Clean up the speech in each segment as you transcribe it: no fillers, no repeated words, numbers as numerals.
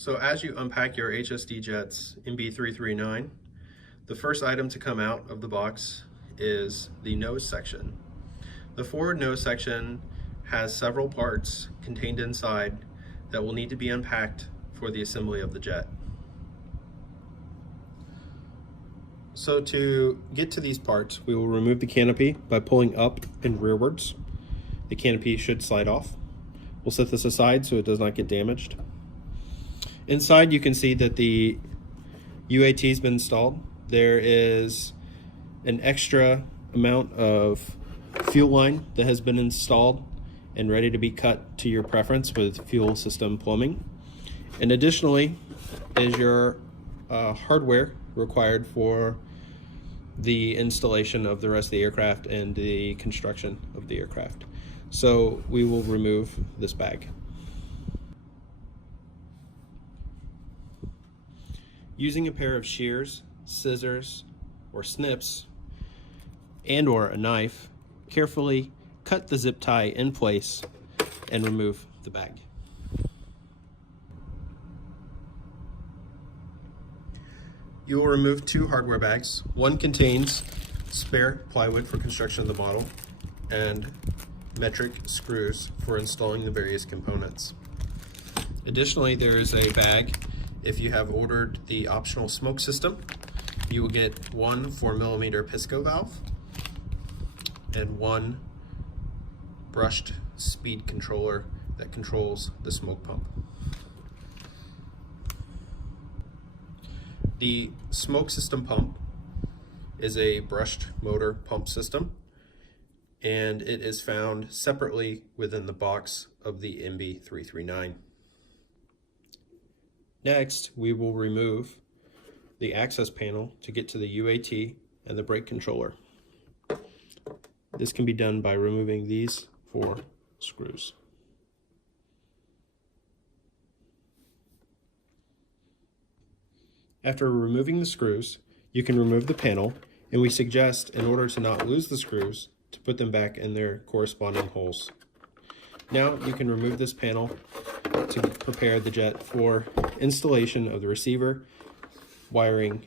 So as you unpack your HSD Jets MB339, the first item to come out of the box is the nose section. The forward nose section has several parts contained inside that will need to be unpacked for the assembly of the jet. So to get to these parts, we will remove the canopy by pulling up and rearwards. The canopy should slide off. We'll set this aside so it does not get damaged. Inside, you can see that the UAT has been installed. There is an extra amount of fuel line that has been installed and ready to be cut to your preference with fuel system plumbing. And additionally is your hardware required for the installation of the rest of the aircraft and the construction of the aircraft. So we will remove this bag. Using a pair of shears, scissors, or snips, and/or a knife, carefully cut the zip tie in place and remove the bag. You will remove two hardware bags. One contains spare plywood for construction of the model and metric screws for installing the various components. Additionally, there is a bag. If you have ordered the optional smoke system, you will get one 4mm pisco valve and one brushed speed controller that controls the smoke pump. The smoke system pump is a brushed motor pump system, and it is found separately within the box of the MB339. Next, we will remove the access panel to get to the UAT and the brake controller. This can be done by removing these 4 screws. After removing the screws, you can remove the panel, and we suggest, in order to not lose the screws, to put them back in their corresponding holes. Now you can remove this panel to prepare the jet for installation of the receiver, wiring,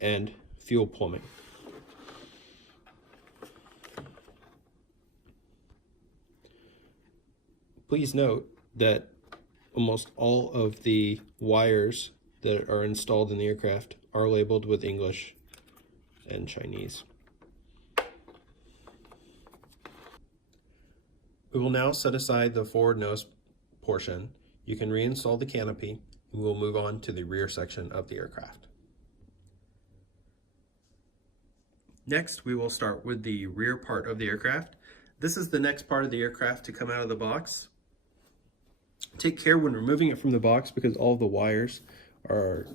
and fuel plumbing. Please note that almost all of the wires that are installed in the aircraft are labeled with English and Chinese. We will now set aside the forward nose portion. You can reinstall the canopy, and we'll move on to the rear section of the aircraft. Next, we will start with the rear part of the aircraft. This is the next part of the aircraft to come out of the box. Take care when removing it from the box because all of the wires are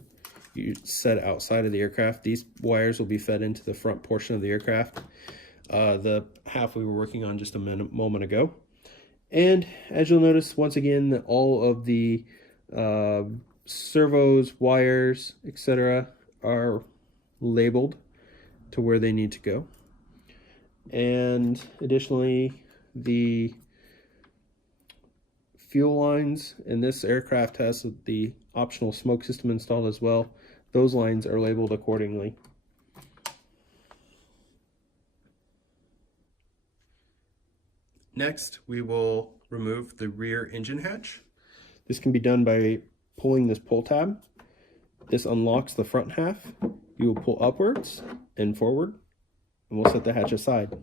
set outside of the aircraft. These wires will be fed into the front portion of the aircraft, the half we were working on just a moment ago. And as you'll notice, once again, all of the servos, wires, etc. are labeled to where they need to go. And additionally, the fuel lines, and this aircraft has the optional smoke system installed as well. Those lines are labeled accordingly. Next, we will remove the rear engine hatch. This can be done by pulling this pull tab. This unlocks the front half. You will pull upwards and forward, and we'll set the hatch aside.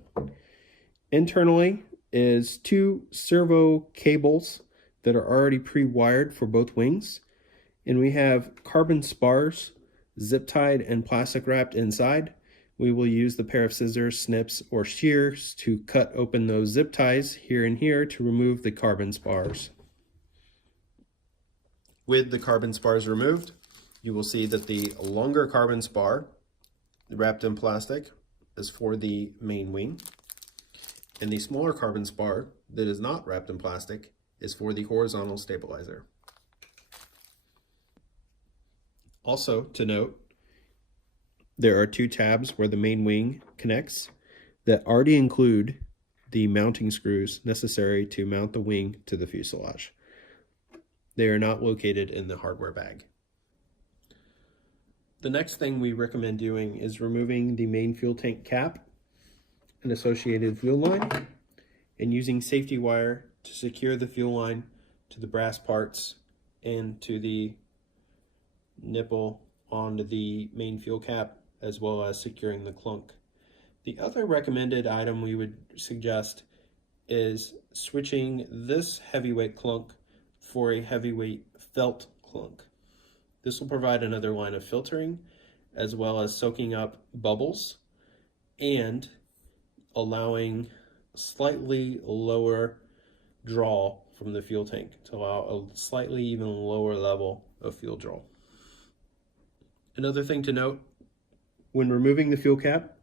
Internally is 2 servo cables that are already pre-wired for both wings, and we have carbon spars zip tied and plastic wrapped inside. We will use the pair of scissors, snips, or shears to cut open those zip ties here and here to remove the carbon spars. With the carbon spars removed, you will see that the longer carbon spar wrapped in plastic is for the main wing, and the smaller carbon spar that is not wrapped in plastic is for the horizontal stabilizer. Also to note, there are 2 tabs where the main wing connects that already include the mounting screws necessary to mount the wing to the fuselage. They are not located in the hardware bag. The next thing we recommend doing is removing the main fuel tank cap and associated fuel line, and using safety wire to secure the fuel line to the brass parts and to the nipple onto the main fuel cap, as well as securing the clunk. The other recommended item we would suggest is switching this heavyweight clunk for a heavyweight felt clunk. This will provide another line of filtering, as well as soaking up bubbles and allowing slightly lower draw from the fuel tank to allow a slightly even lower level of fuel draw. Another thing to note, when removing the fuel cap,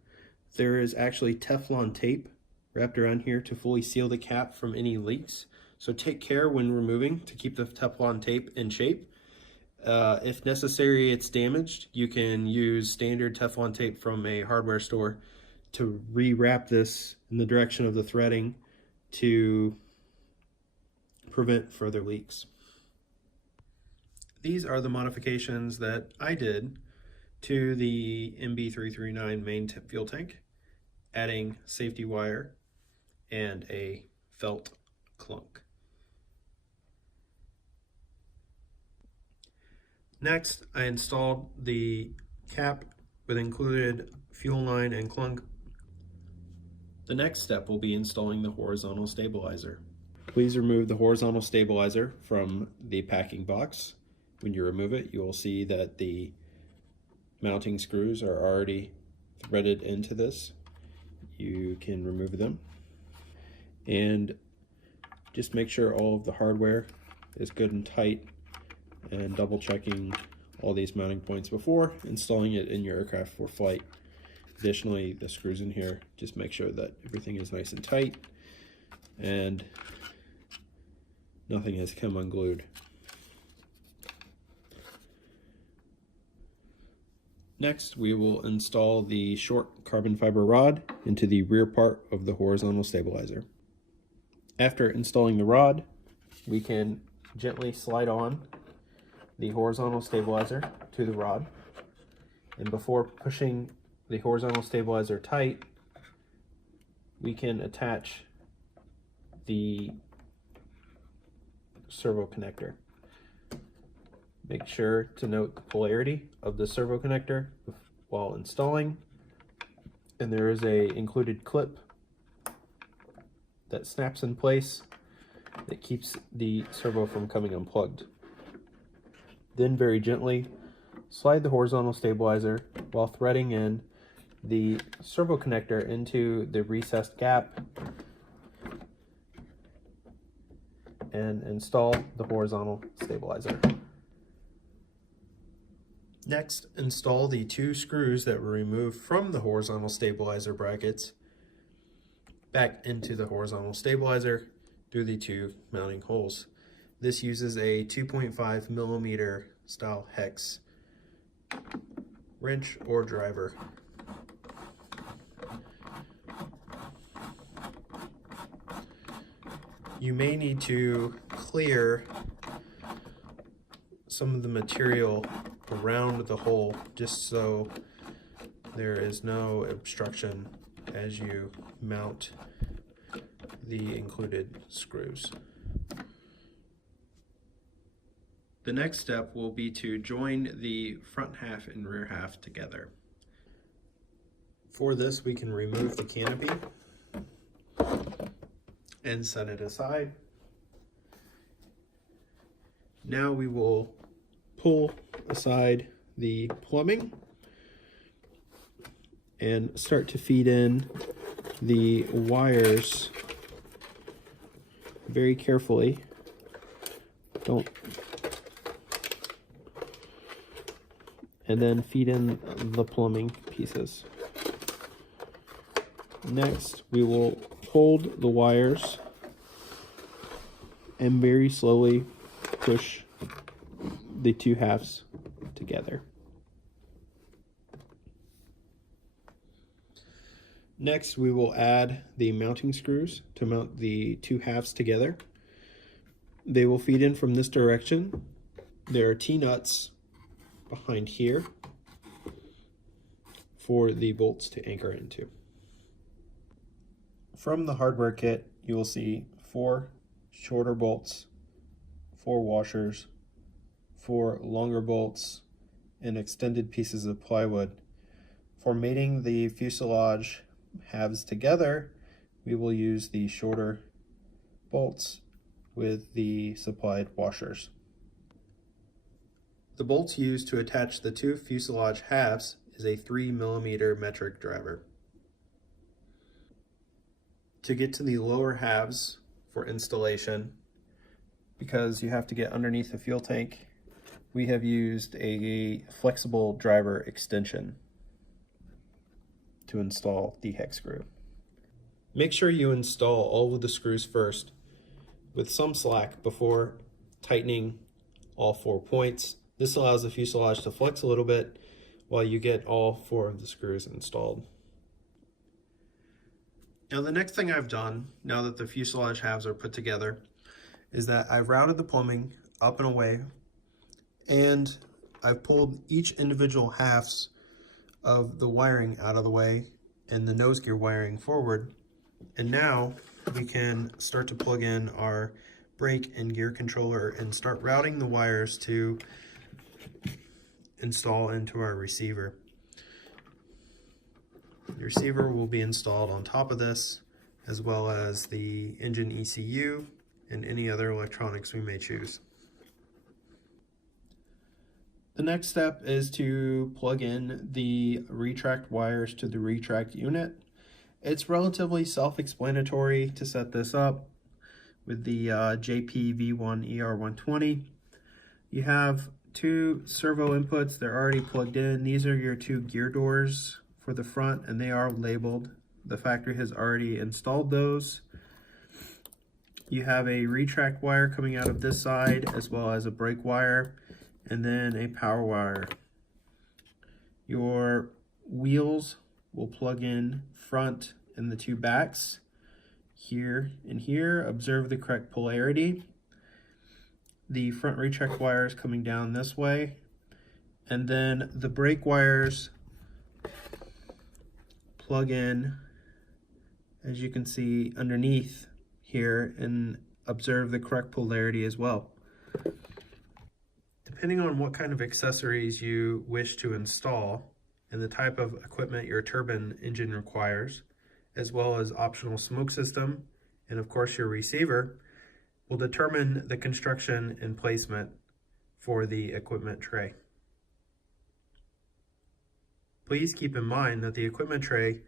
there is actually Teflon tape wrapped around here to fully seal the cap from any leaks. So take care when removing to keep the Teflon tape in shape. If necessary, it's damaged, you can use standard Teflon tape from a hardware store to rewrap this in the direction of the threading to prevent further leaks. These are the modifications that I did to the MB339 main fuel tank, adding safety wire and a felt clunk. Next, I installed the cap with included fuel line and clunk. The next step will be installing the horizontal stabilizer. Please remove the horizontal stabilizer from the packing box. When you remove it, you will see that the mounting screws are already threaded into this. You can remove them. And just make sure all of the hardware is good and tight, and double checking all these mounting points before installing it in your aircraft for flight. Additionally, the screws in here, just make sure that everything is nice and tight and nothing has come unglued. Next, we will install the short carbon fiber rod into the rear part of the horizontal stabilizer. After installing the rod, we can gently slide on the horizontal stabilizer to the rod, and before pushing the horizontal stabilizer tight, we can attach the servo connector. Make sure to note the polarity of the servo connector while installing, and there is a included clip that snaps in place that keeps the servo from coming unplugged. Then very gently slide the horizontal stabilizer while threading in the servo connector into the recessed gap and install the horizontal stabilizer. Next, install the two screws that were removed from the horizontal stabilizer brackets back into the horizontal stabilizer through the two mounting holes. This uses a 2.5 millimeter style hex wrench or driver. You may need to clear some of the material around the hole just so there is no obstruction as you mount the included screws. The next step will be to join the front half and rear half together. For this, we can remove the canopy and set it aside. Now we will pull aside the plumbing and start to feed in the wires very carefully. And then feed in the plumbing pieces. Next, we will hold the wires and very slowly push the two halves together. Next, we will add the mounting screws to mount the two halves together. They will feed in from this direction. There are T-nuts behind here for the bolts to anchor into. From the hardware kit, you will see 4 shorter bolts, 4 washers, 4 longer bolts, and extended pieces of plywood. For mating the fuselage halves together, we will use the shorter bolts with the supplied washers. The bolts used to attach the 2 fuselage halves is a 3mm metric driver. To get to the lower halves for installation, because you have to get underneath the fuel tank, we have used a flexible driver extension to install the hex screw. Make sure you install all of the screws first with some slack before tightening all 4 points. This allows the fuselage to flex a little bit while you get all 4 of the screws installed. Now the next thing I've done, now that the fuselage halves are put together, is that I've routed the plumbing up and away, and I've pulled each individual halves of the wiring out of the way and the nose gear wiring forward. And now we can start to plug in our brake and gear controller and start routing the wires to install into our receiver. The receiver will be installed on top of this, as well as the engine ECU and any other electronics we may choose. The next step is to plug in the retract wires to the retract unit. It's relatively self-explanatory to set this up with the JP-V1ER120. You have 2 servo inputs, they're already plugged in. These are your 2 gear doors for the front, and they are labeled. The factory has already installed those. You have a retract wire coming out of this side, as well as a brake wire, and then a power wire. Your wheels will plug in front and the 2 backs, here and here. Observe the correct polarity. The front retract wire is coming down this way, and then the brake wires plug in, as you can see, underneath here, and observe the correct polarity as well. Depending on what kind of accessories you wish to install and the type of equipment your turbine engine requires, as well as optional smoke system, and of course your receiver, will determine the construction and placement for the equipment tray. Please keep in mind that the equipment tray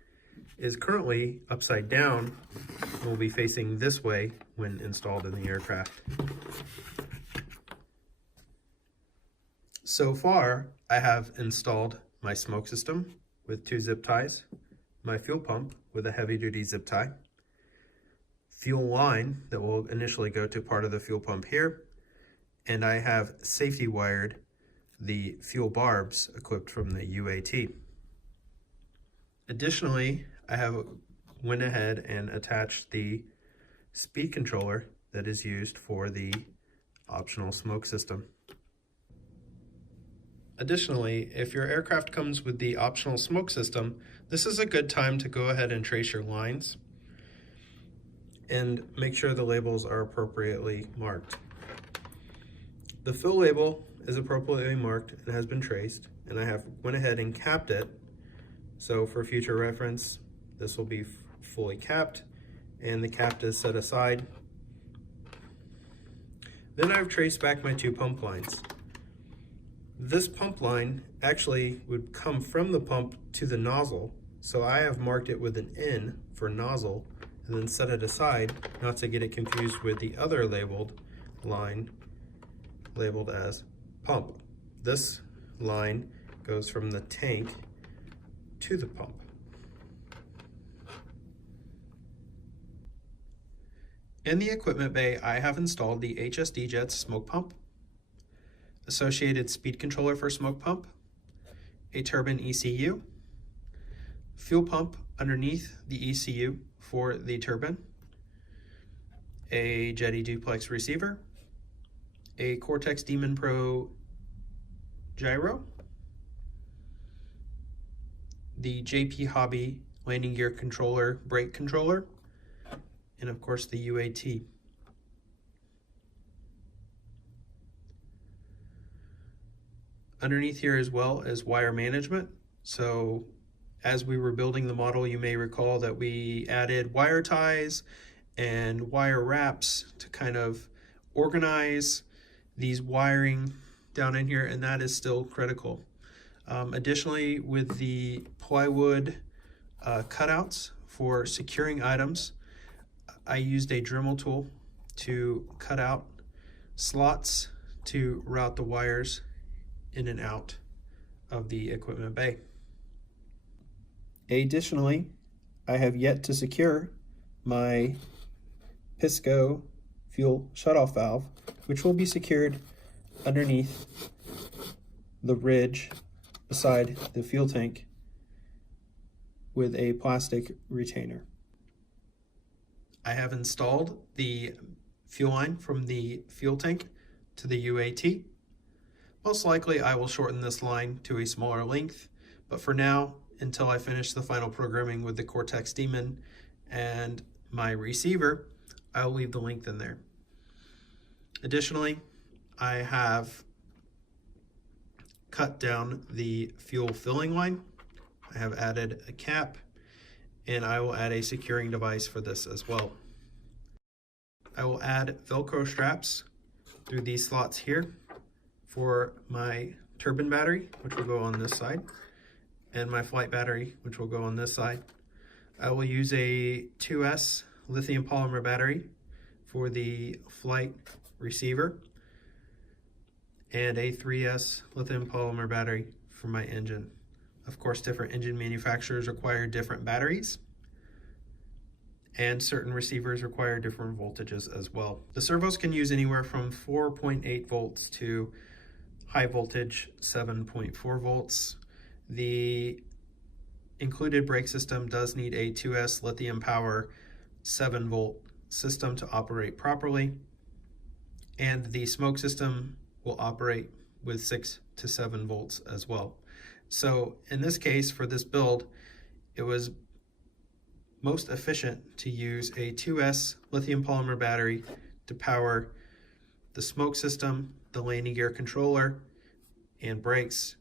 is currently upside down and will be facing this way when installed in the aircraft. So far, I have installed my smoke system with 2 zip ties, my fuel pump with a heavy-duty zip tie, fuel line that will initially go to part of the fuel pump here, and I have safety wired the fuel barbs equipped from the UAT. Additionally, I have went ahead and attached the speed controller that is used for the optional smoke system. Additionally, if your aircraft comes with the optional smoke system, this is a good time to go ahead and trace your lines and make sure the labels are appropriately marked. The fill label is appropriately marked and has been traced, and I have went ahead and capped it. So for future reference, this will be fully capped, and the cap is set aside. Then I've traced back my 2 pump lines. This pump line actually would come from the pump to the nozzle, so I have marked it with an N for nozzle and then set it aside, not to get it confused with the other labeled line labeled as pump. This line goes from the tank to the pump. In the equipment bay, I have installed the NovaJets smoke pump, associated speed controller for smoke pump, a turbine ECU, fuel pump underneath the ECU for the turbine, a jetty duplex receiver, a Cortex Demon Pro gyro, the JP Hobby landing gear controller, brake controller, and of course the UAT. Underneath here as well is wire management. So as we were building the model, you may recall that we added wire ties and wire wraps to kind of organize these wiring down in here, and that is still critical. Additionally, with the plywood cutouts for securing items, I used a Dremel tool to cut out slots to route the wires in and out of the equipment bay. Additionally, I have yet to secure my Pisco fuel shutoff valve, which will be secured underneath the ridge beside the fuel tank with a plastic retainer. I have installed the fuel line from the fuel tank to the UAT. Most likely I will shorten this line to a smaller length, but for now, until I finish the final programming with the Cortex Demon and my receiver, I'll leave the length in there. Additionally, I have cut down the fuel filling line. I have added a cap, and I will add a securing device for this as well. I will add Velcro straps through these slots here for my turbine battery, which will go on this side, and my flight battery, which will go on this side. I will use a 2S lithium polymer battery for the flight receiver and a 3S lithium polymer battery for my engine. Of course, different engine manufacturers require different batteries, and certain receivers require different voltages as well. The servos can use anywhere from 4.8 volts to high voltage 7.4 volts. The included brake system does need a 2S lithium power 7 volt system to operate properly, and the smoke system will operate with 6 to 7 volts as well. So in this case, for this build, it was most efficient to use a 2S lithium polymer battery to power the smoke system, the landing gear controller, and brakes,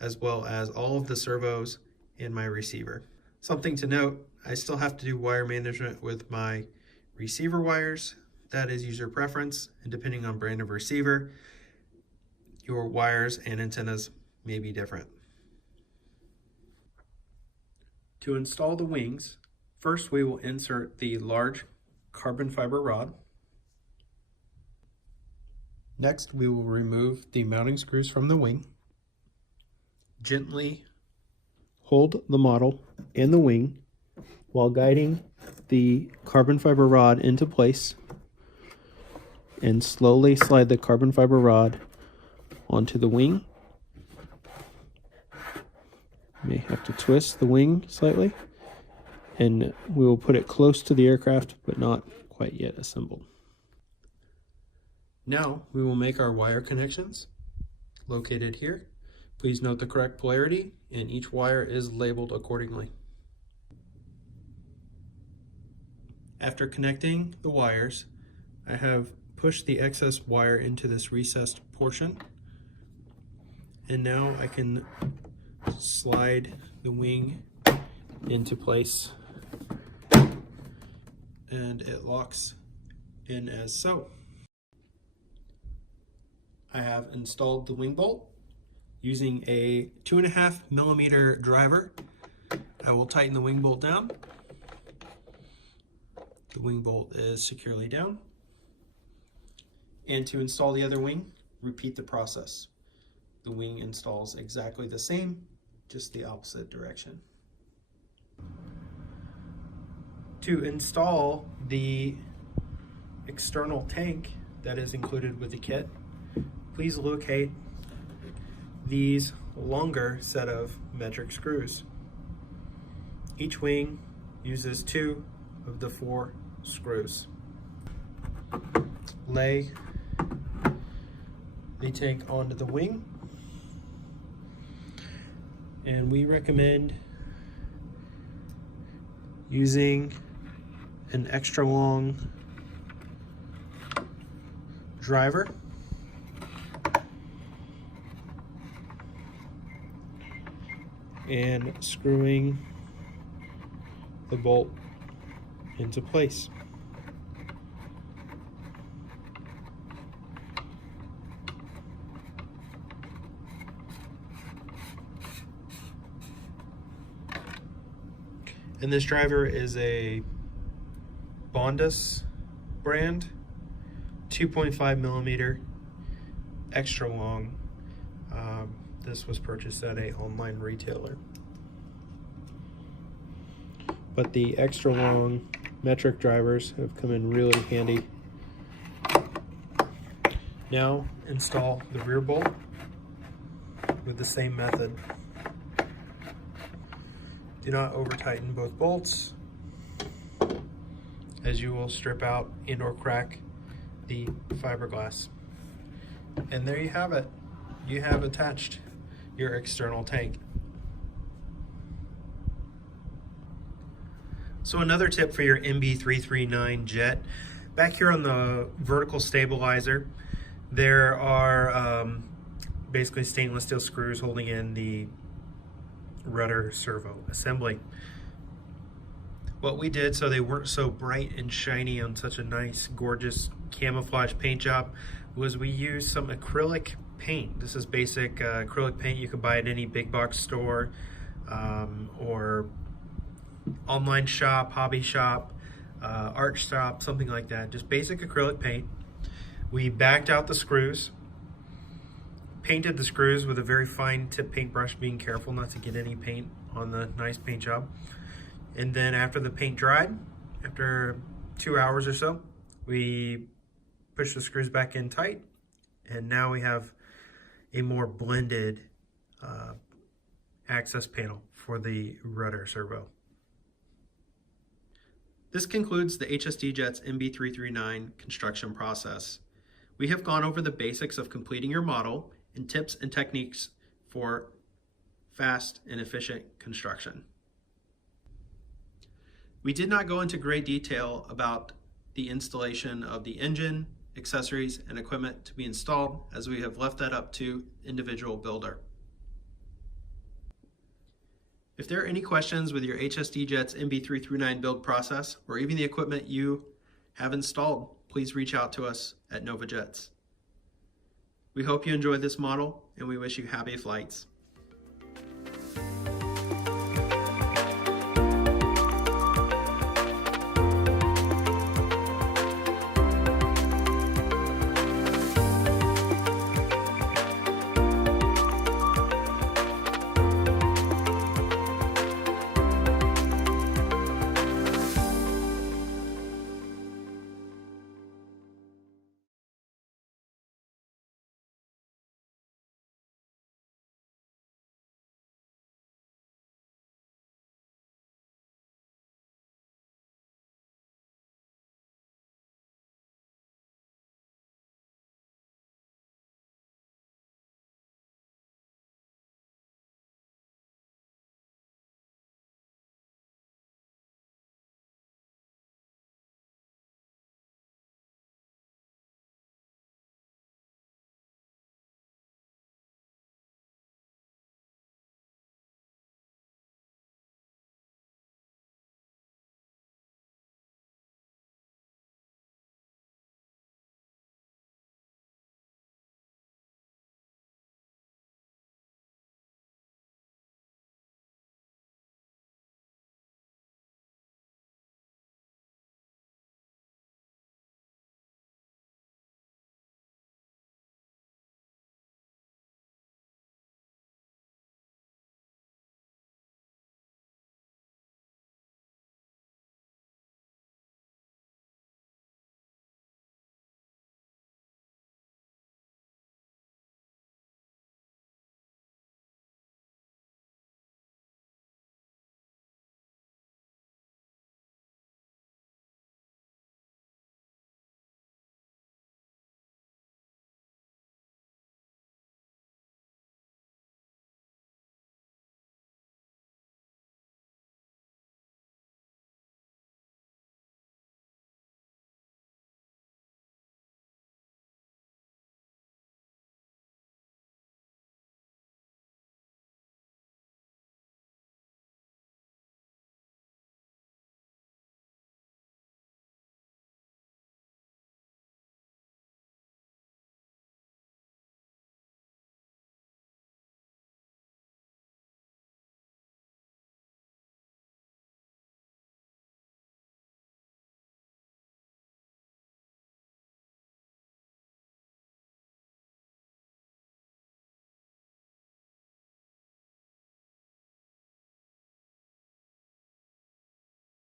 as well as all of the servos and my receiver. Something to note, I still have to do wire management with my receiver wires. That is user preference, and depending on brand of receiver, your wires and antennas may be different. To install the wings, first we will insert the large carbon fiber rod. Next, we will remove the mounting screws from the wing. Gently hold the model and the wing while guiding the carbon fiber rod into place, and slowly slide the carbon fiber rod onto the wing. You may have to twist the wing slightly, and we will put it close to the aircraft but not quite yet assembled. Now we will make our wire connections located here. Please note the correct polarity, and each wire is labeled accordingly. After connecting the wires, I have pushed the excess wire into this recessed portion, and now I can slide the wing into place, and it locks in as so. I have installed the wing bolt using a 2.5 millimeter driver. I will tighten the wing bolt down. The wing bolt is securely down. And to install the other wing, repeat the process. The wing installs exactly the same, just the opposite direction. To install the external tank that is included with the kit, please locate these longer set of metric screws. Each wing uses 2 of the 4 screws. Lay they take onto the wing. And we recommend using an extra long driver. And screwing the bolt into place. And this driver is a Bondus brand, 2.5 millimeter, extra long. This was purchased at an online retailer. But the extra long metric drivers have come in really handy. Now install the rear bolt with the same method. Do not over tighten both bolts, as you will strip out and or crack the fiberglass. And there you have it. You have attached your external tank. So another tip for your MB339 jet, back here on the vertical stabilizer, there are basically stainless steel screws holding in the rudder servo assembly. What we did, so they weren't so bright and shiny on such a nice, gorgeous camouflage paint job, was we used some acrylic paint. This is basic acrylic paint you can buy at any big box store or online shop, hobby shop, art shop, something like that. Just basic acrylic paint. We backed out the screws, painted the screws with a very fine tip paintbrush, being careful not to get any paint on the nice paint job. And then after the paint dried, after 2 hours or so, we pushed the screws back in tight, and now we have a more blended access panel for the rudder servo. This concludes the HSD Jet's MB339 construction process. We have gone over the basics of completing your model and tips and techniques for fast and efficient construction. We did not go into great detail about the installation of the engine, accessories, and equipment to be installed, as we have left that up to individual builder. If there are any questions with your HSD Jet's MB339 build process, or even the equipment you have installed, please reach out to us at NovaJets. We hope you enjoyed this model, and we wish you happy flights.